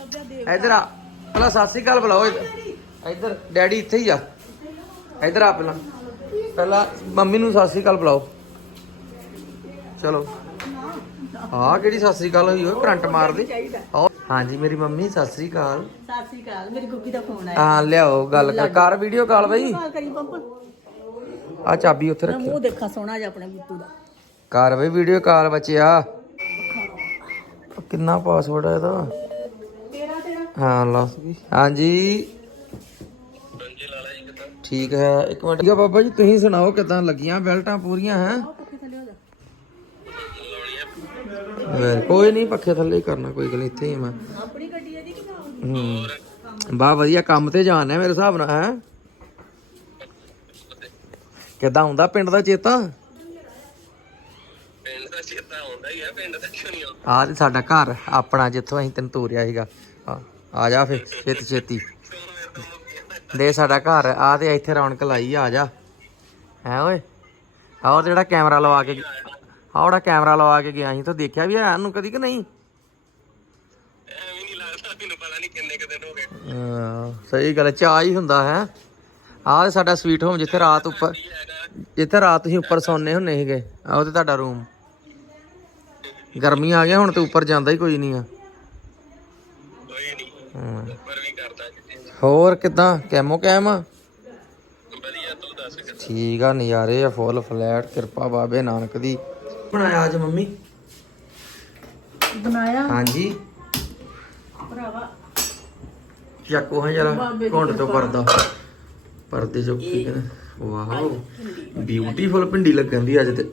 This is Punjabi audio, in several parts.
ਇੱਧਰ ਆ। ਪਹਿਲਾਂ ਸਤਿ ਸ੍ਰੀ ਅਕਾਲ ਬੁਲਾਓ ਇੱਧਰ। ਡੈਡੀ ਇੱਥੇ ਹੀ ਆ। ਇੱਧਰ ਆ ਪਹਿਲਾਂ। ਪਹਿਲਾਂ ਮੰਮੀ ਨੂੰ ਸਤਿ ਸ੍ਰੀ ਅਕਾਲ ਬੁਲਾਓ। ਚਲੋ। ਆ ਕਿਹੜੀ ਸਤਿ ਸ੍ਰੀ ਅਕਾਲ ਹੋਈ ਓਏ ਕਰੰਟ ਮਾਰਦੀ। ਹਾਂਜੀ ਮੇਰੀ ਮੰਮੀ ਸਤਿ ਸ੍ਰੀ ਅਕਾਲ। ਸਤਿ ਸ੍ਰੀ ਅਕਾਲ ਮੇਰੀ ਗੁੱਗੀ ਦਾ ਫੋਨ ਆਇਆ। ਹਾਂ ਲਿਆਓ ਗੱਲ ਕਰ। ਕਰ ਵੀਡੀਓ ਕਾਲ ਬਈ। ਆ ਚਾਬੀ ਉੱਥੇ ਰੱਖੀ। ਮੂੰਹ ਦੇਖਾਂ ਸੋਹਣਾ ਜਿਹਾ ਆਪਣੇ ਬੁੱਤੂ ਦਾ। ਕਰ ਬਈ ਵੀਡੀਓ ਕਾਲ ਬੱਚਿਆ। ਕਿੰਨਾ ਪਾਸਵਰਡ ਹੈ ਇਹਦਾ? ਤੇਰਾ ਤੇਰਾ ਹਾਂ ਲਾ ਹਾਂਜੀ। ਠੀਕ ਹੈ, ਇੱਕ ਮਿੰਟ। ਠੀਕ ਹੈ ਬਾਬਾ ਜੀ, ਤੁਸੀਂ ਸੁਣਾਓ ਕਿਦਾਂ ਲੱਗੀਆਂ? ਬੈਲਟਾਂ ਪੂਰੀਆਂ, ਹੈ? ਕੋਈ ਨਹੀਂ, ਪੱਖੇ ਥੱਲੇ ਹੀ ਕਰਨਾ, ਕੋਈ ਗੱਲ ਇੱਥੇ ਹੀ ਮੈਂ। ਆਪਣੀ ਗੱਡੀ ਹੈ। ਜੀ ਕਿ ਨਾ ਬਾ, ਵਧੀਆ, ਕੰਮ ਤੇ ਜਾਣਾ ਮੇਰੇ ਹਿਸਾਬ ਨਾਲ, ਹੈ? ਕਿਦਾਂ ਹੁੰਦਾ ਪਿੰਡ ਦਾ ਚੇਤਾ? ਪਿੰਡ ਦਾ ਚੇਤਾ ਆਉਂਦਾ ਹੀ ਆ ਪਿੰਡ ਦਾ ਕਿਉਂ ਨਹੀਂ ਆਉਂਦਾ ਆਹ ਤੇ ਸਾਡਾ ਘਰ, ਆਪਣਾ, ਜਿੱਥੋਂ ਅਸੀਂ ਤੈਨੂੰ ਤੋਰਿਆ ਸੀਗਾ। ਆ ਆ ਜਾ ਫੇ ਛੇਤੀ ਛੇਤੀ। ਦੇ ਸਾਡਾ ਘਰ ਆ ਤੇ ਇੱਥੇ ਰੌਣਕ ਲਾਈ ਆ ਜਾ। ਹੈ ਓਏ? ਆਹ ਜਿਹੜਾ ਕੈਮਰਾ ਲਵਾ ਕੇ ਆਹ ਉਹਦਾ ਕੈਮਰਾ ਲਵਾ ਕੇ ਗਿਆ ਸੀ ਤਾਂ ਦੇਖਿਆ ਵੀ ਹੈ ਨੂੰ ਕਦੀ ਕਿ ਨਹੀਂ? ਸਹੀ ਗੱਲ ਹੈ, ਚਾਅ ਹੀ ਹੁੰਦਾ ਹੈ। ਆਹ ਸਾਡਾ ਸਵੀਟ ਹੋਮ ਜਿੱਥੇ ਰਾਤ ਉੱਪਰ ਜਿੱਥੇ ਰਾਤ ਤੁਸੀਂ ਉੱਪਰ ਸੌਂਦੇ ਹੁੰਨੇ ਸੀਗੇ ਆਹ ਤੇ ਤੁਹਾਡਾ ਰੂਮ ਗਰਮੀ ਆ ਗਿਆ ਹੁਣ ਤੇ ਉੱਪਰ ਜਾਂਦਾ ਹੀ ਕੋਈ ਨਹੀਂ ਆ। ਵੀ ਕਰਦਾ ਹੋਰ ਕਿਦਾਂ? ਕੈਮੋ ਕੈਮ? ਵਧੀਆ ਤੂੰ ਦੱਸ ਕਿੱਦਾਂ? ਠੀਕ ਆ ਨਜ਼ਾਰੇ ਆ ਫੁੱਲ ਫਲੈਟ ਕਿਰਪਾ ਬਾਬੇ ਨਾਨਕ ਦੀ। ਬਣਾਇਆ ਅੱਜ ਮੰਮੀ? ਬਣਾਇਆ? ਹਾਂਜੀ। ਭਰਾਵਾ। ਚੱਕੋ ਹਾਂ ਜਰਾ ਘੁੰਡ ਤੋਂ ਪਰਦਾ। ਪਰਦੇ ਚੋਂ ਕੀ ਕਹਿੰਦੇ? ਵਾਓ। ਬਿਊਟੀਫੁਲ ਪਿੰਡੀ ਲੱਗਣ ਦੀ ਅੱਜ ਤੇ।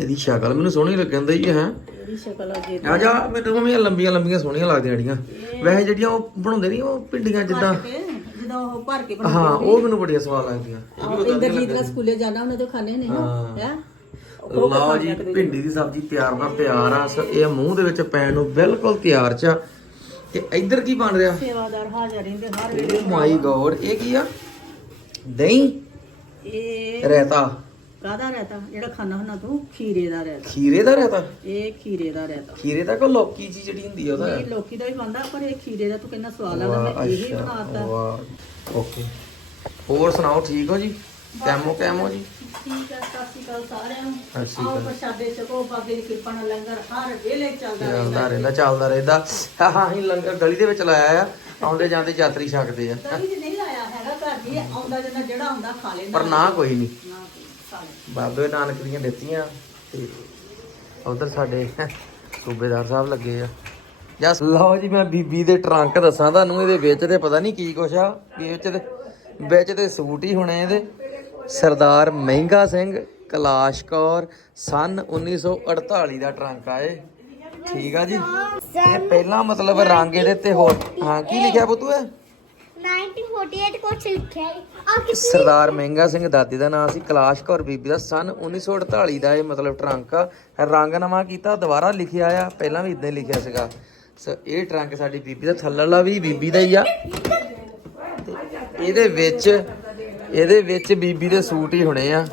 ਇਹਦੀ ਸ਼ਕਲ ਮੈਨੂੰ ਸੋਹਣੀ ਲੱਗਣ ਦੀ ਹੈ ਇਹਦੀ ਸ਼ਕਲ ਆ ਜੇ ਆ ਜਾ ਮੈਨੂੰ ਮੰਮੀ ਲੰਬੀਆਂ ਲੰਬੀਆਂ ਸੋਹਣੀਆਂ ਲੱਗਦੀਆਂ ਜਿਹੜੀਆਂ। ਵੈਸੇ ਜਿਹੜੀਆਂ ਉਹ ਬਣਾਉਂਦੇ ਨਹੀਂ ਉਹ ਪਿੰਡੀਆਂ ਜਿੱਦਾਂ ਜਦੋਂ ਉਹ ਭਰ ਕੇ ਹਾਂ ਉਹ ਮੈਨੂੰ ਬੜੀਆਂ ਸਵਾਦ ਲੱਗਦੀਆਂ। ਬਣਾਉਂਦੇ ਇੰਦਰਜੀਤ ਨਾਲ ਸਕੂਲੇ ਜਾਣਾ ਉਹਨੇ ਤਾਂ ਖਾਣੇ ਨੇ ਹਾਂ। ਹੈ? ਲਓ ਜੀ ਭਿੰਡੀ ਦੀ ਸਬਜ਼ੀ ਤਿਆਰ ਦਾ ਤਿਆਰ ਆ ਇਹ ਮੂੰਹ ਦੇ ਵਿੱਚ ਪੈਣ ਨੂੰ ਬਿਲਕੁਲ ਤਿਆਰ ਚ ਆ। ਤੇ ਇੱਧਰ ਕੀ ਬਣ ਰਿਹਾ? ਸੇਵਾਦਾਰ ਹਾਜ਼ਰ ਰਹਿੰਦੇ ਹਰ ਵੇਲੇ। ਮਾਈ ਗੋਡ ਇਹ ਕੀ ਆ? ਦਹੀਂ? ਇਹ ਰਾਇਤਾ। ਕਾਹਦਾ ਰਹਿਤਾ? ਜਿਹੜਾ ਖਾਣਾ ਹੁੰਦਾ ਤੂੰ ਖੀਰੇ ਦਾ ਰਹਿਤਾ। ਖੀਰੇ ਦਾ ਰਾਇਤਾ ਇਹ ਖੀਰੇ ਦਾ ਰਹਿਤਾ। ਖੀਰੇ ਦਾ ਕੋ ਲੌਕੀ ਜੀ ਜਿਹੜੀ ਹੁੰਦੀ ਆ ਉਹਦਾ। ਇਹ ਲੋਕੀ ਦਾ ਵੀ ਬੰਦਾ ਪਰ ਇਹ ਖੀਰੇ ਦਾ ਤੂੰ ਕਿੰਨਾ ਸਵਾਦ ਲੱਗਦਾ ਮੈਂ ਇਹੀ ਬਣਾਤਾ। ਵਾਹ ਓਕੇ। ਹੋਰ ਸੁਣਾਓ ਠੀਕ ਹੋ ਜੀ? ਕੈਮੋ ਕੈਮੋ ਜੀ? ਠੀਕ ਹੈ ਸਤਿ ਸ਼੍ਰੀ ਅਕਾਲ ਸਾਰਿਆਂ ਨੂੰ। ਆਓ ਪ੍ਰਸ਼ਾਦੇ ਛਕੋ ਬਾਬੇ ਦੀ ਕਿਰਪਾ ਨਾਲ ਲੰਗਰ ਹਰ ਵੇਲੇ ਚੱਲਦਾ ਰਹਿੰਦਾ। ਚੱਲਦਾ ਰਹਿੰਦਾ ਚੱਲਦਾ ਰਹਿੰਦਾ। ਹਾਂ ਲੰਗਰ ਗਲੀ ਦੇ ਵਿੱਚ ਲਾਇਆ ਆ। ਆਉਂਦੇ ਜਾਂਦੇ ਯਾਤਰੀ ਛਕਦੇ ਆ। ਕਦੀ ਤੇ ਨਹੀਂ ਲਾਇਆ ਹੈਗਾ ਘਰ ਜੀ ਆਉਂਦਾ ਜਾਂਦਾ ਜਿਹੜਾ ਆਉਂਦਾ ਖਾ ਲੈਂਦਾ। ਪਰ ਨਾ ਕੋਈ ਨਹੀਂ। ਬਾਬੇ ਨਾਨਕ ਦੀਆਂ ਦਿੱਤੀਆਂ ਤੇ ਉਧਰ ਸਾਡੇ ਸੂਬੇਦਾਰ ਸਾਹਿਬ ਲੱਗੇ ਆ। ਜਸ ਲਓ ਜੀ, ਮੈਂ ਬੀਬੀ ਦੇ ਟਰੰਕ ਦੱਸਾਂ ਤੁਹਾਨੂੰ, ਇਹਦੇ ਵਿੱਚ ਤੇ ਪਤਾ ਨਹੀਂ ਕੀ ਕੁਛ ਆ। ਵਿੱਚ ਤੇ ਵਿੱਚ ਤੇ ਸੂਟ ਹੀ ਹੋਣੇ ਇਹਦੇ। ਸਰਦਾਰ ਮਹਿੰਗਾ ਸਿੰਘ ਕਲਾਸ਼ ਕੌਰ, ਸਨ 1948 ਦਾ ਟਰੰਕ ਆ ਇਹ। ਠੀਕ ਆ ਜੀ? ਇਹ ਪਹਿਲਾਂ ਮਤਲਬ ਰੰਗ ਇਹਦੇ ਤੇ ਹੋਰ ਹਾਂ, ਕੀ ਲਿਖਿਆ ਬੁੱਤੂ ਇਹ? 1948 ਕੁਛ ਲਿਖਿਆ ਆ ਕਿ ਸਰਦਾਰ ਮਹਿੰਗਾ ਸਿੰਘ ਦਾਦੀ ਦਾ ਨਾਮ ਸੀ ਕਲਾਸ਼ ਕੌਰ, ਬੀਬੀ ਦਾ ਸਨ 1948 ਦਾ ਇਹ ਮਤਲਬ ਟਰੰਕ ਆ। ਰੰਗ ਨਵਾਂ ਕੀਤਾ, ਦੁਬਾਰਾ ਲਿਖਿਆ ਆ। ਪਹਿਲਾਂ ਵੀ ਇਦਾਂ ਲਿਖਿਆ ਸੀਗਾ। ਸੋ ਇਹ ਟਰੰਕ ਸਾਡੀ ਬੀਬੀ ਦਾ ਥੱਲੜਾ ਵੀ ਬੀਬੀ ਦਾ ਹੀ ਆ। ਤੇ ਇਹਦੇ ਵਿੱਚ ਇਹਦੇ ਵਿੱਚ ਬੀਬੀ ਦੇ ਸੂਟ ਹੀ ਹੋਣੇ ਆ।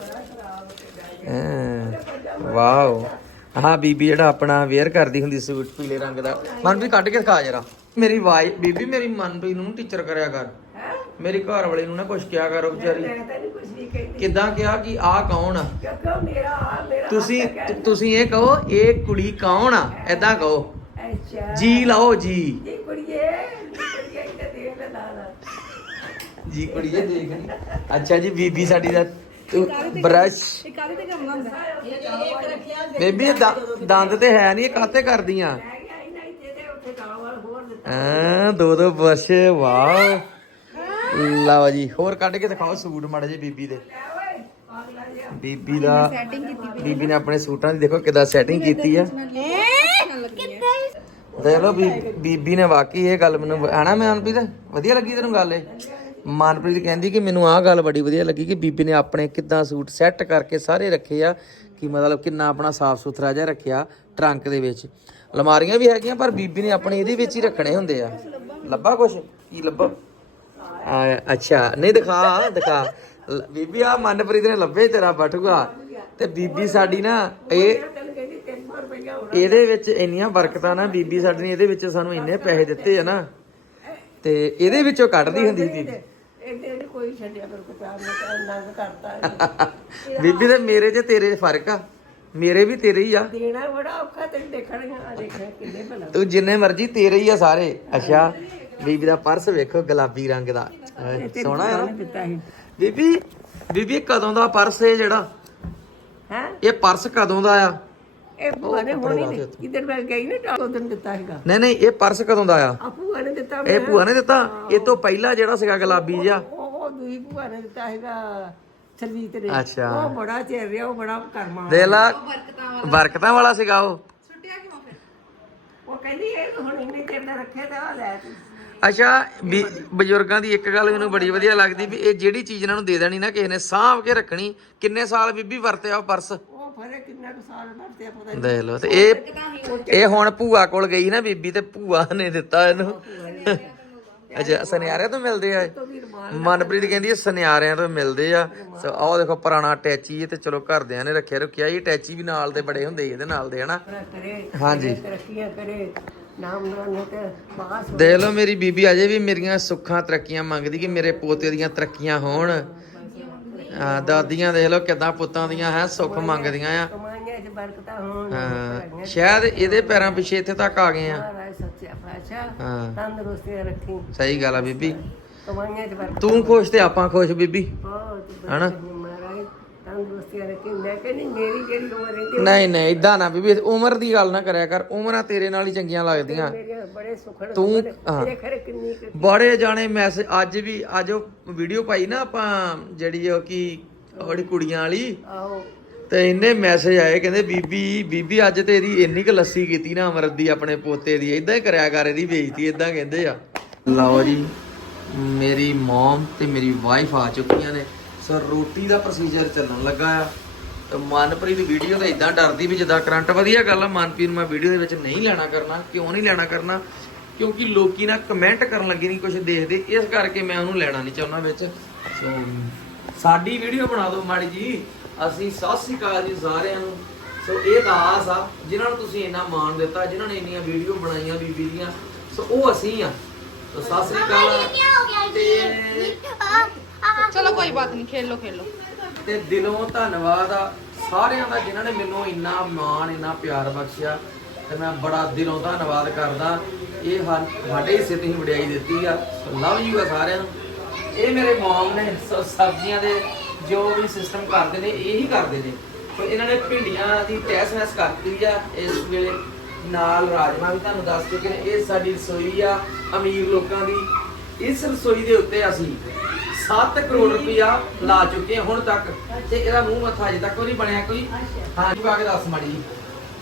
ਵਾਓ। ਹਾਂ ਬੀਬੀ ਜਿਹੜਾ ਆਪਣਾ ਵੇਅਰ ਕਰਦੀ ਹੁੰਦੀ ਸੂਟ, ਪੀਲੇ ਰੰਗ ਦਾ। ਮਨਪ੍ਰੀਤ, ਕੱਢ ਕੇ ਦਿਖਾ ਜਰਾ। ਮੇਰੀ ਵਾਈ ਬੀਬੀ ਮੇਰੀ ਮਨਪ੍ਰੀਤ ਨੂੰ ਟੀਚਰ ਕਰਿਆ ਕਰ। ਮੇਰੀ ਘਰ ਵਾਲੀ ਨੂੰ ਨਾ ਕੁਛ ਕਿਹਾ ਕਰੋ ਵਿਚਾਰੀ ਕਿੱਦਾਂ ਕਿਹਾ ਕਿ ਆਹ ਕੌਣ ਆ? ਤੁਸੀਂ ਤੁ- ਤੁਸੀਂ ਇਹ ਕਹੋ ਇਹ ਕੁੜੀ ਕੌਣ ਆ? ਐਦਾਂ ਕਹੋ। ਜੀ ਲਾਓ ਜੀ। ਜੀ ਕੁੜੀਏ ਦੇਖ ਲਈ ਅੱਛਾ ਜੀ ਬੀਬੀ ਸਾਡੀ ਦਾ ਤੂੰ ਬ੍ਰਸ਼। ਇੱਕ ਰੱਖਿਆ ਬੇਬੀ ਇਹ ਦੰ- ਦੰਦ ਤੇ ਹੈ ਨਹੀਂ ਇਹ ਕਾਤੇ ਕਰਦੀਆਂ? ਆ ਦੋ ਦੋ ਬਰਸ਼, ਵਾਓ। ਲਓ ਜੀ, ਹੋਰ ਕੱਢ ਕੇ ਦਿਖਾਓ ਸੂਟ ਮਾੜੇ ਜੇ ਬੀਬੀ ਦੇ। ਬੀਬੀ ਦਾ ਬੀਬੀ ਨੇ ਆਪਣੇ ਸੂਟਾਂ ਦੀ ਦੇਖੋ ਕਿਦਾਂ ਸੈਟਿੰਗ ਕੀਤੀ ਆ। ਦੇਖ ਲਓ ਬੀਬੀ ਨੇ ਵਾਕਈ ਇਹ ਗੱਲ ਮੈਨੂੰ ਆਣਾ ਮੈਂ ਮਨਪ੍ਰੀਤ? ਵਧੀਆ ਲੱਗੀ ਤੈਨੂੰ ਗੱਲ ਇਹ? ਮਨਪ੍ਰੀਤ ਕਹਿੰਦੀ ਕਿ ਮੈਨੂੰ ਆਹ ਗੱਲ ਬੜੀ ਵਧੀਆ ਲੱਗੀ ਕਿ ਬੀਬੀ ਨੇ ਆਪਣੇ ਕਿਦਾਂ ਸੂਟ ਸੈੱਟ ਕਰਕੇ ਸਾਰੇ ਰੱਖੇ ਆ, ਕਿ ਮਤਲਬ ਕਿੰਨਾ ਆਪਣਾ ਸਾਫ਼ ਸੁਥਰਾ ਜਿਹਾ ਰੱਖਿਆ ਟਰੰਕ ਦੇ ਵਿੱਚ। ਅਲਮਾਰੀਆਂ ਵੀ ਹੈਗੀਆਂ ਪਰ ਬੀਬੀ ਨੇ ਆਪਣੇ ਇਹਦੇ ਵਿੱਚ ਹੀ ਰੱਖਣੇ ਹੁੰਦੇ ਆ। ਲੱਭਾ ਕੁਛ? ਕੀ ਲੱਭਾ? ਆ, ਅੱਛਾ ਨਹੀਂ ਦਿਖਾ ਦਿਖਾ। ਬੀਬੀ ਆ ਮਨਪ੍ਰੀਤ ਨੇ ਲੱਭੇ ਤੇਰਾ ਬਟੂਆ। ਤੇ ਬੀਬੀ ਸਾਡੀ ਨਾ ਇਹ ਇਹਦੇ ਵਿੱਚ ਇੰਨੀਆਂ ਬਰਕਤਾਂ ਨਾ ਬੀਬੀ ਸਾਡੀ ਨੇ ਇਹਦੇ ਵਿੱਚ ਸਾਨੂੰ ਇੰਨੇ ਪੈਸੇ ਦਿੱਤੇ ਆ ਨਾ। ਤੇ ਇਹਦੇ ਵਿੱਚੋਂ ਕੱਢਦੀ ਹੁੰਦੀ ਸੀ। ਇਹਦੇ ਕੋਈ ਛੱਡਿਆ ਕਰ ਕੋ ਪਿਆਰ ਨਾਲ ਕਰਤਾ ਬੀਬੀ ਤੇ ਮੇਰੇ 'ਚ ਤੇਰੇ 'ਚ ਫ਼ਰਕ ਆ। ਮੇਰੇ ਵੀ ਤੇਰੇ ਹੀ ਆ। ਦੇਣਾ ਬੜਾ ਔਖਾ ਤੇ ਦੇਖਣਗੇ ਆ ਦੇਖਿਆ ਕਿੰਨੇ ਭਲਾ। ਤੂੰ ਜਿੰਨੇ ਮਰਜ਼ੀ ਤੇਰੇ ਹੀ ਆ ਸਾਰੇ। ਅੱਛਾ ਬੀਬੀ ਦਾ ਪਰਸ ਵੇਖੋ ਗੁਲਾਬੀ ਰੰਗ ਦਾ। ਸੋਹਣਾ ਹੈ ਨਾ? ਦਿੱਤਾ ਸੀ? ਬੀਬੀ ਬੀਬੀ ਇਹ ਕਦੋਂ ਦਾ ਪਰਸ ਹੈ ਜਿਹੜਾ? ਹੈ? ਇਹ ਪਰਸ ਕਦੋਂ ਦਾ ਆ? ਇਹ ਭੂਆ ਨੇ ਹੋਣੀ ਨਹੀਂ ਇਧਰ ਮੈਂ ਗਈ ਨਾ ਤਾਂ ਉਦੋਂ ਦਿੱਤਾ ਹੈਗਾ ਨਹੀਂ ਨਹੀਂ ਇਹ ਪਰਸ ਕਦੋਂ ਦਾ ਆ? ਆ ਭੂਆ ਨੇ ਦਿੱਤਾ ਇਹ ਭੂਆ ਨੇ ਦਿੱਤਾ। ਇਹ ਤੋਂ ਪਹਿਲਾਂ ਜਿਹੜਾ ਸੀਗਾ ਗੁਲਾਬੀ ਜਿਹਾ। ਉਹ ਉਹ ਦੂਈ ਭੂਆ ਨੇ ਦਿੱਤਾ ਹੈਗਾ ਸਰਜੀਤ ਨੇ ਅੱਛਾ। ਉਹ ਬੜਾ ਚਿਰ ਰਿਹਾ ਉਹ ਬੜਾ ਕਰਮਾ ਦੇਖ ਲਾ ਬਰਕਤਾਂ ਵਾਲਾ। ਸੀਗਾ ਉਹ। ਉਹ ਕਹਿੰਦੀ ਇਹ ਹੁਣ ਇੰਨੇ ਚਿਰ ਦਾ ਰੱਖਿਆ ਤਾਂ ਆ ਲੈ ਤੂੰ। ਅੱਛਾ ਵੀ ਬਜ਼ੁਰਗਾਂ ਦੀ ਇੱਕ ਗੱਲ ਮੈਨੂੰ ਬੜੀ ਵਧੀਆ ਲੱਗਦੀ ਵੀ ਇਹ ਜਿਹੜੀ ਚੀਜ਼ ਇਹਨਾਂ ਨੂੰ ਦੇ ਦੇਣੀ ਨਾ ਕਿਸੇ ਨੇ ਸਾਂਭ ਕੇ ਰੱਖਣੀ। ਕਿੰਨੇ ਸਾਲ ਬੀਬੀ ਵਰਤਿਆ ਉਹ ਪਰਸ? ਉਹ ਫਰੇ ਕਿੰਨਾ ਕੁ ਸਾਲ ਵਰਤਿਆ ਪਤਾ ਨਹੀਂ ਦੇਖ ਲਓ ਤੇ ਇਹ ਇਹ ਹੁਣ ਭੂਆ ਕੋਲ ਗਈ ਨਾ ਬੀਬੀ ਤੇ ਭੂਆ ਨੇ ਦਿੱਤਾ ਇਹਨੂੰ। ਅੱਛਾ ਸੁਨਿਆਰਿਆਂ ਤੋਂ ਮਿਲਦੇ ਆ। ਇਹ? ਮਨਪ੍ਰੀਤ ਕਹਿੰਦੀ ਇਹ ਸੁਨਿਆਰਿਆਂ ਤੋਂ ਮਿਲਦੇ ਆ। ਸੋ ਆਹ ਦੇਖੋ ਪੁਰਾਣਾ ਟੈਚੀ ਇਹ ਤੇ ਚਲੋ ਘਰਦਿਆਂ ਨੇ ਰੱਖਿਆ ਰੁਕਿਆ। ਇਹ ਟੈਚੀ ਵੀ ਨਾਲ ਦੇ ਬੜੇ ਹੁੰਦੇ ਇਹਦੇ ਨਾਲ ਦੇ ਹਨਾ? ਹਾਂਜੀ। ਤਰੱਕੀਆਂ ਕਰੇ ਨਾਮ ਨਾਮ ਤੇ ਬਾਸ ਦੇਖ ਲਓ ਮੇਰੀ ਬੀਬੀ ਅਜੇ ਵੀ ਮੇਰੀਆਂ ਸੁੱਖਾਂ ਤਰੱਕੀਆਂ ਮੰਗਦੀ ਕਿ ਮੇਰੇ ਪੋਤੇ ਦੀਆਂ ਤਰੱਕੀਆਂ ਹੋਣ। ਆ ਦਾਦੀਆਂ ਦੇਖ ਲਓ ਕਿਦਾਂ ਪੁੱਤਾਂ ਦੀਆਂ ਹੈ ਸੁੱਖ ਮੰਗਦੀਆਂ ਆ। ਕਮਾਈਆਂ 'ਚ ਬਰਕਤਾਂ ਹੋਣ ਹਾਂ, ਸ਼ਾਇਦ ਇਹਦੇ ਪੈਰਾਂ ਪਿੱਛੇ ਇੱਥੇ ਤੱਕ ਆ ਗਏ ਆ। ਮਹਾਰਾਜ ਸੱਚਾ ਪਾਤਸ਼ਾਹ ਹਾਂ। ਤੰਦਰੁਸਤੀਆਂ ਰੱਖੀ। ਸਹੀ ਗੱਲ ਆ ਬੀਬੀ। ਕਮਾਈਆਂ 'ਚ ਬਰਕਤ ਤੂੰ ਖੁਸ਼ ਤੇ ਆਪਾਂ ਖੁਸ਼ ਬੀਬੀ। ਬਹੁਤ ਹਨਾ? ਬਰਕਤ ਮਹਾਰਾਜ ਤੰਦਰੁਸਤੀਆਂ ਰੱਖੀ। ਮੈਂ ਕਹਿੰਦੀ ਮੇਰੀ ਜਿਹੜੀ ਉਮਰ ਰਹਿੰਦੀ ਨਹੀਂ ਨਹੀਂ ਇਦਾਂ ਨਾ ਬੀਬੀ ਉਮਰ ਦੀ ਗੱਲ ਨਾ ਕਰਿਆ ਕਰ। ਉਮਰਾਂ ਤੇਰੇ ਨਾਲ ਹੀ ਚੰਗੀਆਂ ਲੱਗਦੀਆਂ। ਮੇਰੇ ਬੜੇ ਸੁਖੜ ਤੂੰ ਹਾਂ। ਮੇਰੇ ਖਰੇ ਕਿੰਨੀ ਕੁ- ਬੜੇ ਜਾਣੇ ਮੈਸੇਜ ਅੱਜ ਵੀ ਅੱਜ ਉਹ ਵੀਡੀਓ ਪਾਈ ਨਾ ਆਪਾਂ ਜਿਹੜੀ ਉਹ ਕੀ ਉਹੜੀ ਕੁੜੀਆਂ ਵਾਲੀ। ਆਹੋ। ਤੇ ਇੰਨੇ ਮੈਸੇਜ ਆਏ ਕਹਿੰਦੇ ਬੀਬੀ ਬੀਬੀ ਅੱਜ ਤੇ ਇਹਦੀ ਇੰਨੀ ਕੁ ਲੱਸੀ ਕੀਤੀ ਨਾ ਅਮਰਤ ਦੀ ਆਪਣੇ ਪੋਤੇ ਦੀ। ਇਦਾਂ ਹੀ ਕਰਿਆ ਕਰ ਇਹਦੀ ਬੇਇੱਜ਼ਤੀ ਇਦਾਂ ਕਹਿੰਦੇ ਆ। ਲਓ ਜੀ ਮੇਰੀ ਮਮ ਤੇ ਮੇਰੀ ਵਾਈਫ ਆ ਚੁੱਕੀਆਂ ਨੇ। ਸੋ ਰੋਟੀ ਦਾ ਪ੍ਰੋਸੀਜਰ ਚੱਲਣ ਲੱਗਾ ਆ। ਤੇ ਮਨਪ੍ਰੀਤ ਵੀਡੀਓ ਤਾਂ ਇਦਾਂ ਡਰਦੀ ਵੀ ਜਿੱਦਾਂ ਕਰੰਟ ਵਧੀਆ ਗੱਲ ਆ ਮਨਪ੍ਰੀਤ ਨੂੰ ਮੈਂ ਵੀਡੀਓ ਦੇ ਵਿੱਚ ਨਹੀਂ ਲੈਣਾ ਕਰਨਾ, ਕਿਉਂ ਨਹੀਂ ਲੈਣਾ ਕਰਨਾ? ਕਿਉਂਕਿ ਲੋਕੀ ਨਾ ਕਮੈਂਟ ਕਰਨ ਲੱਗੇ ਨਹੀਂ ਕੁਝ ਦੇਖਦੇ। ਇਸ ਕਰਕੇ ਮੈਂ ਉਹਨੂੰ ਲੈਣਾ ਨਹੀਂ ਚਾਹੁੰਦਾ ਵਿੱਚ। ਸੋ ਸਾਡੀ ਵੀਡੀਓ ਬਣਾ ਦਿਓ ਮਾੜੀ ਜੀ। ਅਸੀਂ ਸਤਿ ਸ੍ਰੀ ਅਕਾਲ ਜੀ ਸਾਰਿਆਂ ਨੂੰ। ਸੋ ਇਹ ਦਾਸ ਆ, ਜਿਨ੍ਹਾਂ ਨੂੰ ਤੁਸੀਂ ਇੰਨਾ ਮਾਣ ਦਿੱਤਾ, ਜਿਨ੍ਹਾਂ ਨੇ ਇੰਨੀਆਂ ਵੀਡੀਓ ਬਣਾਈਆਂ ਬੀਬੀ ਦੀਆਂ। ਸੋ ਉਹ ਅਸੀਂ ਆ। ਸਤਿ ਸ੍ਰੀ ਅਕਾਲ। ਕੀ ਹੋ ਗਿਆ ਜੀ? ਤੇ ਆ ਆ। ਚਲੋ ਕੋਈ ਬਾਤ ਨਹੀਂ ਖੇਲੋ ਖੇਲੋ। ਤੇ ਦਿਲੋਂ ਧੰਨਵਾਦ ਆ ਸਾਰਿਆਂ ਦਾ ਜਿਨ੍ਹਾਂ ਨੇ ਮੈਨੂੰ ਇੰਨਾ ਮਾਣ ਇੰਨਾ ਪਿਆਰ ਬਖਸ਼ਿਆ ਤੇ ਮੈਂ ਬੜਾ ਦਿਲੋਂ ਧੰਨਵਾਦ ਕਰਦਾ। ਇਹ ਸਾਡੇ ਹਿੱਸੇ ਤੇ ਹੀ ਵਡਿਆਈ ਦਿੱਤੀ ਆ। ਲਵ ਯੂ ਆ ਸਾਰਿਆਂ ਨੂੰ। ਇਹ ਮੇਰੇ ਮਮ ਨੇ ਸਬਜ਼ੀਆਂ ਦੇ ਜੋ ਵੀ ਸਿਸਟਮ ਕਰਦੇ ਨੇ ਇਹੀ ਕਰਦੇ ਨੇ। ਸੋ ਇਹਨਾਂ ਨੇ ਭਿੰਡੀਆਂ ਦੀ ਤਹਿਸ ਨਹਿਸ ਕਰਤੀ ਆ ਇਸ ਵੇਲੇ। ਨਾਲ ਰਾਜਮਾ ਵੀ ਤੁਹਾਨੂੰ ਦੱਸ ਚੁੱਕੇ ਨੇ। ਇਹ ਸਾਡੀ ਰਸੋਈ ਆ, ਅਮੀਰ ਲੋਕਾਂ ਦੀ। ਇਸ ਰਸੋਈ ਦੇ ਉੱਤੇ ਅਸੀਂ 7 ਕਰੋੜ ਰੁਪਇਆ ਲਾ ਚੁੱਕੇ ਹਾਂ ਹੁਣ ਤੱਕ। ਤੇ ਇਹਦਾ ਮੂੰਹ ਮੱਥਾ ਅਜੇ ਤੱਕ ਉਹ ਨਹੀਂ ਬਣਿਆ ਕੋਈ। ਹਾਂ ਪਾ ਕੇ ਦੱਸ ਮਾੜੀ ਜੀ।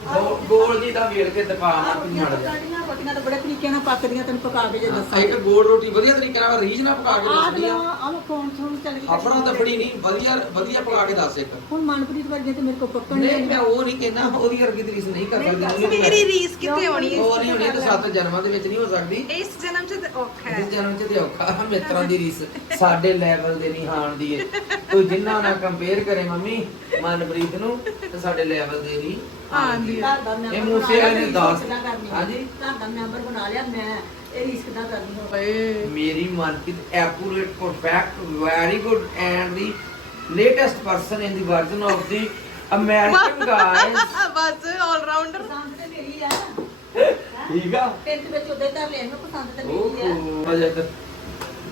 ਗੋ- ਗੋਲ ਜੀ ਦਾ ਵੇਲ ਕੇ ਦੁਕਾਨ ਆ ਤੁਸੀਂ ਮੜ ਸਾਡੀਆਂ ਰੋਟੀਆਂ ਤਾਂ ਬੜੇ ਤਰੀਕੇ ਨਾਲ ਪੱਕਦੀਆਂ ਤੈਨੂੰ ਪਕਾ ਕੇ ਜੇ ਦੱਸਾਂ। ਇੱਕ ਗੋਲ ਰੋਟੀ ਵਧੀਆ ਤਰੀਕੇ ਨਾਲ ਰੀਝ ਨਾਲ ਪਕਾ ਕੇ ਆਹ ਦੱਸਦੀ ਆ। ਆਹ ਫੋਨ ਸੁਣ ਚੱਲ ਗਈ ਆਪਣਾ ਤਫੜੀ ਨਹੀਂ ਵਧੀਆ ਵਧੀਆ ਪਕਾ ਕੇ ਦੱਸ ਇੱਕ। ਹੁਣ ਮਨਪ੍ਰੀਤ ਵਰਗੇ ਤੇ ਮੇਰੇ ਕੋਲ ਪੱਕਣ ਨਹੀਂ ਮੈਂ ਉਹ ਨਹੀਂ ਕਹਿੰਦਾ ਉਹਦੀ ਵਰਗੀ ਤਰੀਸ ਨਹੀਂ ਕਰ ਸਕਦੀ ਮੇਰੀ ਰੀਸ ਕਿੱਥੇ ਹੋਣੀ ਉਹ ਨਹੀਂ ਹੋਣੀ ਇਹ ਤਾਂ ਸੱਤ ਜਨਮਾਂ ਦੇ ਵਿੱਚ ਨਹੀਂ ਹੋ ਸਕਦੀ। ਇਸ ਜਨਮ ਚ ਤਾਂ ਔਖਾ ਹੈ। ਇਸ ਜਨਮ ਚ ਤੇ ਔਖਾ ਮਿੱਤਰਾਂ ਦੀ ਰੀਸ। ਸਾਡੇ ਲੈਵਲ ਦੇ ਨਹੀਂ ਹਾਣ ਦੀ ਏ ਤੂੰ ਜਿੰਨਾ ਨਾਲ ਕੰਪੇਅਰ ਕਰੇ ਮੰਮੀ ਮਨਪ੍ਰੀਤ ਨੂੰ ਤੇ ਸਾਡੇ ਲੈਵਲ ਦੇ ਨਹੀਂ ਆਂਦੀ ਘਰ ਦਾ ਮੈਂਬਰ ਇਹ ਮੂਸੇ ਵਾਲੇ ਨੇ ਦੱਸ। ਕਿੱਦਾਂ ਕਰਨੀ ਆ? ਹਾਂਜੀ। ਘਰ ਦਾ ਮੈਂਬਰ ਬਣਾ ਲਿਆ ਮੈਂ ਇਹ ਰਿਸਕ ਦਾ ਕਰਨੀ ਹੋਵੇ ਮੇਰੀ Manpreet accurate perfect very good and the latest person in the version of the American guys bus all rounder ਪਸੰਦ ਤੇ ਮੇਰੀ ਆ ਠੀਕ ਆ। ਟੈਂਟ ਵਿੱਚ ਉਹਦੇ ਧਰ ਲੈਣ ਨੂੰ ਪਸੰਦ ਤੇ ਮੇਰੀ ਆ ਉਹ ਅਜੇ ਤੱਕ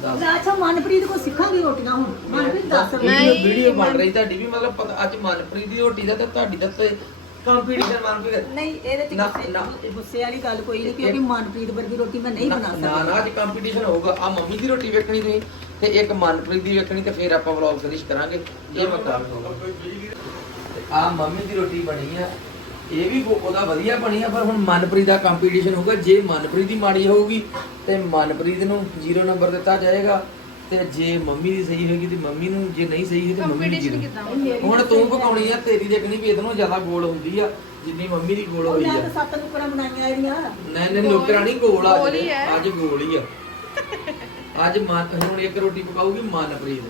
ਲੈ ਅੱਛਾ ਮਨਪ੍ਰੀਤ ਕੋ ਸਿੱਖਾਂਗੀ ਰੋਟੀਆਂ ਹੁਣ। ਮਨਪ੍ਰੀਤ ਦੱਸ। ਵੀਡੀਓ ਵੀਡੀਓ ਬਣ ਰਹੀ ਤੁਹਾਡੀ ਵੀ ਮਤਲਬ ਪਤਾ ਅੱਜ ਮਨਪ੍ਰੀਤ ਦੀ ਰੋਟੀ ਦਾ ਤੇ ਤੁਹਾਡੀ ਦਾ ਤੇ ਕੰਪੀਟੀਸ਼ਨ ਮਨਪ੍ਰੀਤ ਨਹੀਂ ਇਹਦੇ ਚ ਨਾ, ਗੁੱਸੇ- ਨਾ। ਗੁੱਸੇ ਵਾਲੀ ਗੱਲ ਕੋਈ ਨਹੀਂ ਕਿਉਂਕਿ ਮਨਪ੍ਰੀਤ ਵਰਗੀ ਰੋਟੀ ਮੈਂ ਨਹੀਂ ਬਣਾ ਨਾ ਸਕਦੀ। ਨਾ ਅੱਜ ਕੰਪੀਟੀਸ਼ਨ ਹੋਊਗਾ। ਆ ਮੰਮੀ ਦੀ ਰੋਟੀ ਵੇਖਣੀ ਤੁਸੀਂ ਤੇ ਇੱਕ ਮਨਪ੍ਰੀਤ ਦੀ ਵੇਖਣੀ ਤੇ ਫਿਰ ਆਪਾਂ ਵਲੌਗ ਫਿਨਿਸ਼ ਕਰਾਂਗੇ। ਇਹ ਮੁਕਾਬਲਾ ਹੋਊਗਾ। ਆ ਮੰਮੀ ਦੀ ਰੋਟੀ ਬਣੀ ਆ। ਇਹ ਵੀ ਉਹ- ਉਹਦਾ ਵਧੀਆ ਬਣੀ ਆ ਪਰ ਹੁਣ ਮਨਪ੍ਰੀਤ ਦਾ ਕੰਪੀਟੀਸ਼ਨ ਹੋਊਗਾ। ਜੇ ਮਨਪ੍ਰੀਤ ਦੀ ਮਾੜੀ ਹੋਊਗੀ ਤੇ ਮਨਪ੍ਰੀਤ ਨੂੰ 0 ਨੰਬਰ ਦਿੱਤਾ ਜਾਏਗਾ। ਤੇ ਜੇ ਮੰਮੀ ਦੀ ਸਹੀ ਹੋਏਗੀ ਤੇ ਮੰਮੀ ਨੂੰ ਜੇ ਨਹੀਂ ਸਹੀ ਹੋਈ ਤੇ ਮੰਮੀ ਨੂੰ। ਕਿਦਾਂ ਹੁਣ ਤੂੰ ਪਕਾਉਣੀ ਆ ਤੇਰੀ ਦੇਖਣੀ ਵੀ ਇਹਦੇ ਨਾਲੋਂ ਜ਼ਿਆਦਾ ਗੋਲ ਹੁੰਦੀ ਆ ਜਿੰਨੀ ਮੰਮੀ ਦੀ ਗੋਲ ਹੋਈ ਆ। ਤਾਂ ਸੱਤ ਨੁਕਰਾਂ ਬਣਾਈਆਂ ਇਹਦੀਆਂ। ਨਹੀਂ ਨਹੀਂ ਨੌਕਰਾਂ ਨਹੀਂ ਗੋਲ ਆ। ਗੋਲ ਹੀ ਹੈ। ਅੱਜ ਗੋਲ ਹੀ ਆ। ਅੱਜ ਮਨ ਹੁਣ ਇੱਕ ਰੋਟੀ ਪਕਾਊਗੀ ਮਨਪ੍ਰੀਤ।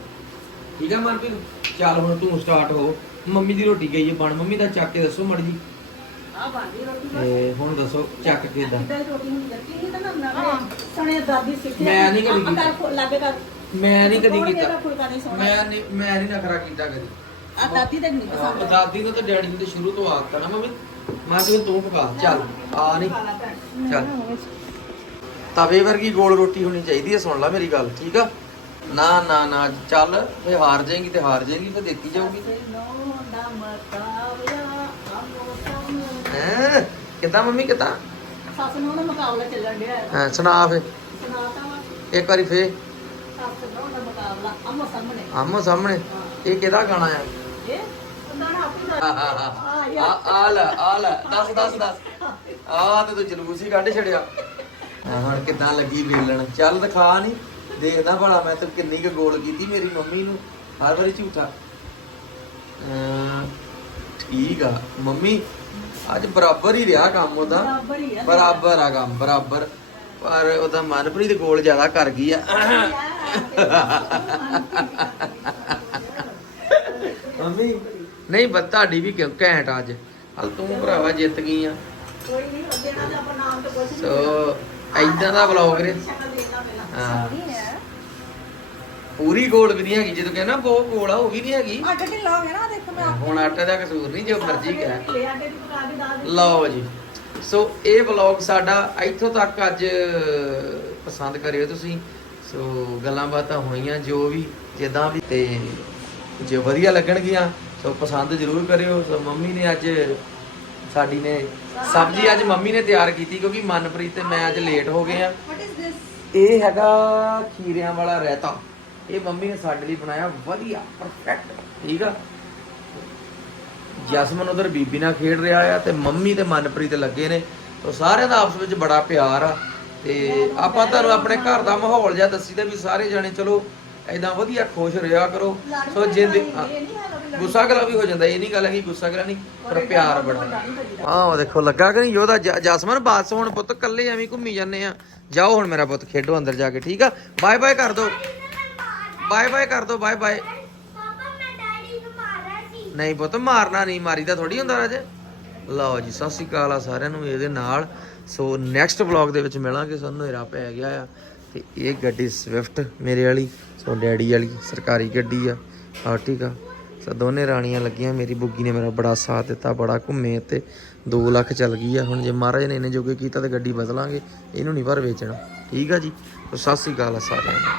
ਠੀਕ ਆ ਮਨਪ੍ਰੀਤ? ਚੱਲ ਹੁਣ ਤੂੰ ਸਟਾਰਟ ਹੋ। ਮੰਮੀ ਦੀ ਰੋਟੀ ਗਈ ਹੈ ਬਣ। ਮੰਮੀ ਦਾ ਚੱਕ ਕੇ ਦੱਸੋ ਮੜ ਜੀ। ਤੇ ਹੁਣ ਦੱਸੋ ਚੱਕ ਕਿਦਾਂ ਮੈਂ ਨਹੀਂ ਕਦੀ ਮੈਂ ਨਹੀਂ ਕਦੀ ਕੀਤਾ। ਮੈਂ ਨਹੀਂ ਮੈਂ ਨਹੀਂ ਨਖਰਾ ਕੀਤਾ ਕਦੀ। ਆ ਦਾਦੀ ਤੇ ਨਹੀਂ ਪਸੰਦ ਆਹ, ਦਾਦੀ ਨੂੰ ਤਾਂ ਡੈਡੀ ਨੂੰ ਤੇ ਸ਼ੁਰੂ ਤੋਂ ਆਦਤ ਆ ਨਾ ਮੰਮੀ। ਮੈਂ ਕਿਹਾ ਤੂੰ ਪਕਾ ਚੱਲ ਆ ਨਹੀਂ ਖਾ ਲਾ ਭੈਣ। ਚੱਲ। ਤਵੇ ਵਰਗੀ ਗੋਲ ਰੋਟੀ ਹੋਣੀ ਚਾਹੀਦੀ ਹੈ ਸੁਣ ਲੈ ਮੇਰੀ ਗੱਲ ਠੀਕ ਆ? ਨਾ ਨਾ ਨਾ ਚੱਲ ਫੇ ਹਾਰ ਜਾਏਗੀ ਤੇ ਹਾਰ ਜਾਏਗੀ ਫੇ ਦਿੱਤੀ ਜਾਊਗੀ। ਨੋ ਦਾ ਹੈ? ਕਿੱਦਾਂ ਮੰਮੀ ਕਿੱਦਾਂ? ਸੱਸ ਨੂੰ ਨਾ ਮੁਕਾਬਲਾ ਚੱਲਣ ਡਿਆ ਹੈ ਹਾਂ, ਸੁਣਾ ਫੇ। ਸੁਣਾਤਾ ਵਾ। ਇੱਕ ਵਾਰੀ ਫੇ। ਸੱਸ ਨੂੰ ਦਾ ਮੁਕਾਬਲਾ ਆਮੋ ਸਾਹਮਣੇ। ਆਮੋ ਸਾਹਮਣੇ। ਇਹ ਕਿਹਦਾ ਗਾਣਾ ਆ? ਇਹ ਉਹਨਾਂ ਨੇ ਆਪਣੀ ਆ ਆ ਆ ਆ ਆ ਲੈ ਆ ਲੈ। ਦੱਸ ਦੱਸ ਦੱਸ। ਆ ਤੇ ਤੂੰ ਜਲੂਸ ਕੱਢ ਛੜਿਆ ਹੁਣ ਕਿੱਦਾਂ ਲੱਗੀ ਵੇਲਣ? ਚੱਲ ਦਿਖਾ ਨਹੀਂ ਦੇਖਦਾ ਭਲਾ ਮੈਂ ਤੂੰ ਕਿੰਨੀ ਕੁ ਗੋਲ ਕੀਤੀ ਮੇਰੀ ਮੰਮੀ ਨੂੰ। ਹਰ ਵਾਰੀ ਝੂਠਾ। ਅਮ, ਠੀਕ ਆ। ਮੰਮੀ ਅੱਜ ਬਰਾਬਰ ਹੀ ਰਿਹਾ ਕੰਮ ਉਹਦਾ। ਬਰਾਬਰ ਹੀ ਆ। ਬਰਾਬਰ ਆ ਕੰਮ ਬਰਾਬਰ। ਪਰ ਉਹਦਾ ਮਨਪ੍ਰੀਤ ਗੋਲ ਜ਼ਿਆਦਾ ਕਰ ਗਈ ਆ। ਮੰਮੀ। ਨਹੀਂ ਬਸ ਤੁਹਾਡੀ ਵੀ ਕਿਉਂ ਘੈਂਟ ਅੱਜ। ਹਲ ਤੂੰ ਭਰਾਵਾ ਜਿੱਤ ਗਈ ਆ। ਕੋਈ ਨਹੀਂ ਅੱਗੇ ਨਾਲ ਆਪਾਂ ਨਾਮ ਤੇ ਕੁਝ ਸੋ ਐਦਾਂ ਦਾ ਵਲੌਗ ਰੇ। ਹਾਂ। ਪੂਰੀ ਗੋਲ ਵੀ ਨਹੀਂ ਹੈਗੀ ਜਦੋਂ ਕਹਿੰਦਾ ਬਹੁਤ ਗੋਲ ਆ ਉਹ ਵੀ ਨਹੀਂ ਹੈਗੀ। ਆਟਾ ਢਿੱਲਾ ਹੋ ਗਿਆ ਨਾ ਦੇਖੋ ਮੈਂ ਹੁਣ ਆਟੇ ਦਾ ਕਸੂਰ ਨਹੀਂ ਜੋ ਮਰਜ਼ੀ ਕਹਿ। ਲੈ ਆਟੇ ਦੀ ਪਕਾ ਕੇ ਦਾਲ ਲਓ ਜੀ। ਸੋ ਇਹ ਵਲੌਗ ਸਾਡਾ ਇੱਥੋਂ ਤੱਕ ਅੱਜ ਪਸੰਦ ਕਰਿਓ ਤੁਸੀਂ। ਸੋ ਗੱਲਾਂ ਬਾਤਾਂ ਹੋਈਆਂ ਜੋ ਵੀ ਜਿੱਦਾਂ ਵੀ ਤੇ ਜੇ ਵਧੀਆ ਲੱਗਣਗੀਆਂ ਸੋ ਪਸੰਦ ਜ਼ਰੂਰ ਕਰਿਓ। ਸੋ ਮੰਮੀ ਨੇ ਅੱਜ ਸਾਡੀ ਨੇ ਸਬਜ਼ੀ ਅੱਜ ਮੰਮੀ ਨੇ ਤਿਆਰ ਕੀਤੀ ਕਿਉਂਕਿ ਮਨਪ੍ਰੀਤ ਤੇ ਮੈਂ ਅੱਜ ਲੇਟ ਹੋ ਗਏ ਆ। ਇਹ ਹੈਗਾ ਖੀਰਿਆਂ ਵਾਲਾ ਰਾਇਤਾ। ਇਹ ਮੰਮੀ ਨੇ ਸਾਡੇ ਲਈ ਬਣਾਇਆ ਵਧੀਆ ਪਰਫੈਕਟ ਠੀਕ ਆ? ਜਸਮਨ ਉਧਰ ਬੀਬੀ ਨਾਲ ਖੇਡ ਰਿਹਾ ਆ ਤੇ ਮੰਮੀ ਤੇ ਮਨਪ੍ਰੀਤ ਲੱਗੇ ਨੇ। ਤੋ ਸਾਰਿਆਂ ਦਾ ਆਪਸ ਵਿੱਚ ਬੜਾ ਪਿਆਰ ਆ ਤੇ ਆਪਾਂ ਤੁਹਾਨੂੰ ਆਪਣੇ ਘਰ ਦਾ ਮਾਹੌਲ ਜਿਹਾ ਦੱਸੀਦਾ ਵੀ ਸਾਰੇ ਜਾਣੇ ਚਲੋ ਐਦਾਂ ਵਧੀਆ ਖੁਸ਼ ਰਿਹਾ ਕਰੋ। ਸੋ ਜਿੰਦ ਗੁੱਸਾ ਗਲਾ ਵੀ ਹੋ ਜਾਂਦਾ ਇਹ ਨਹੀਂ ਗੱਲ ਹੈ ਕਿ ਗੁੱਸਾ ਗਲਾ ਨਹੀਂ ਪਰ ਪਿਆਰ ਬੜਾ। ਆਹ ਦੇਖੋ ਲੱਗਾ ਕਿ ਨਹੀਂ ਯੋਦਾ ਜਸਮਨ ਬਾਸ ਹੁਣ ਪੁੱਤ ਕੱਲੇ ਐਵੇਂ ਘੁੰਮੀ ਜਾਂਦੇ ਆ। ਜਾਓ ਹੁਣ ਮੇਰਾ ਪੁੱਤ ਖੇਡੋ ਅੰਦਰ ਜਾ ਕੇ ਠੀਕ ਆ? ਬਾਏ ਬਾਏ ਕਰ ਦੋ। ਬਾਏ ਬਾਏ ਕਰ ਦੋ ਬਾਏ ਬਾਏ। ਪਾਪਾ ਮੈਂ ਡੈਡੀ ਨੂੰ ਮਾਰਿਆ ਸੀ। ਨਹੀਂ ਪੁੱਤ ਮਾਰਨਾ ਨਹੀਂ ਮਾਰੀਦਾ ਥੋੜੀ ਹੁੰਦਾ ਰਾਜੇ। ਲਓ ਜੀ ਸਤਿ ਸ਼੍ਰੀ ਅਕਾਲ ਆ ਸਾਰਿਆਂ ਨੂੰ ਇਹਦੇ ਨਾਲ। ਸੋ ਨੈਕਸਟ ਵਲੌਗ ਦੇ ਵਿੱਚ ਮਿਲਾਂਗੇ ਸਾਨੂੰ ਹਨੇਰਾ ਪੈ ਗਿਆ ਆ। ਤੇ ਇਹ ਗੱਡੀ ਸਵਿਫਟ ਮੇਰੇ ਵਾਲੀ ਸੋ ਡੈਡੀ ਵਾਲੀ ਸਰਕਾਰੀ ਗੱਡੀ ਆ। ਆਰਟਿਕਾ ਸੋ ਦੋਨੇ ਰਾਣੀਆਂ ਲੱਗੀਆਂ ਮੇਰੀ ਬੁੱਗੀ ਨੇ ਮੇਰਾ ਬੜਾ ਸਾਥ ਦਿੱਤਾ ਬੜਾ ਘੁੰਮੇ ਤੇ 2 ਲੱਖ ਚੱਲ ਗਈ ਆ। ਹੁਣ ਜੇ ਮਹਾਰਾਜ ਨੇ ਇਹਨੇ ਜੋਗੇ ਕੀਤਾ ਤੇ ਗੱਡੀ ਬਦਲਾਂਗੇ ਇਹਨੂੰ ਨਹੀਂ ਪਰ ਵੇਚਣਾ। ਠੀਕ ਆ ਜੀ। ਸੋ ਸਤਿ ਸ਼੍ਰੀ ਅਕਾਲ ਆ ਸਾਰਿਆਂ ਨੂੰ।